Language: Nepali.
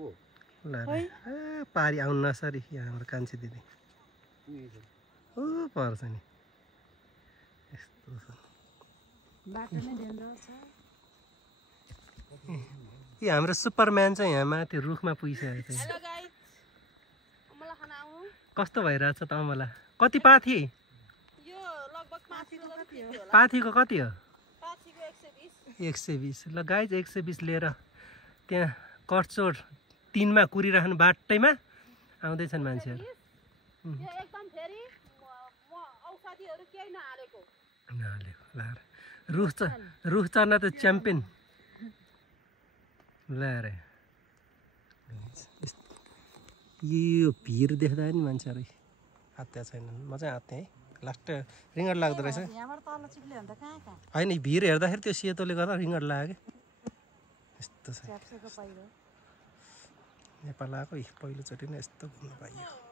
ल पारी आउनु नसरी यहाँ हाम्रो कान्छी दिदी ओ पर्छ नि यस्तो छ बाटो नै डेन्जर छ ए हाम्रो सुपरम्यान चाहिँ यहाँ माथि रुखमा पुगिसकेको छ हेलो गाइस अमला खाना आउनु कस्तो भइरहेछ त अमला कति पाथी यो लगभग पाथीको कति हो पाथीको कति हो पाथीको 120 ल गाइज 120 लिएर त्यहाँ कटचोट 3 मा कुरिराख्नु बाटैमा आउँदैछन् मान्छेहरू यो एकदम फेरि म औषधिहरु केही नहालेको लार रुख चर्न त च्याम्पियन लार यो भिर देख्दा नि मान्छेहरू आत्या छैनन् म चाहिँ आत्या है लास्ट रिङ्गड लाग्दो रहेछ होइन भिर हेर्दाखेरि त्यो सेतोले गर्दा रिङ्गड लाग्यो यस्तो छ नेपाल आएको पहिलोचोटि नै यस्तो घुम्नु पाइयो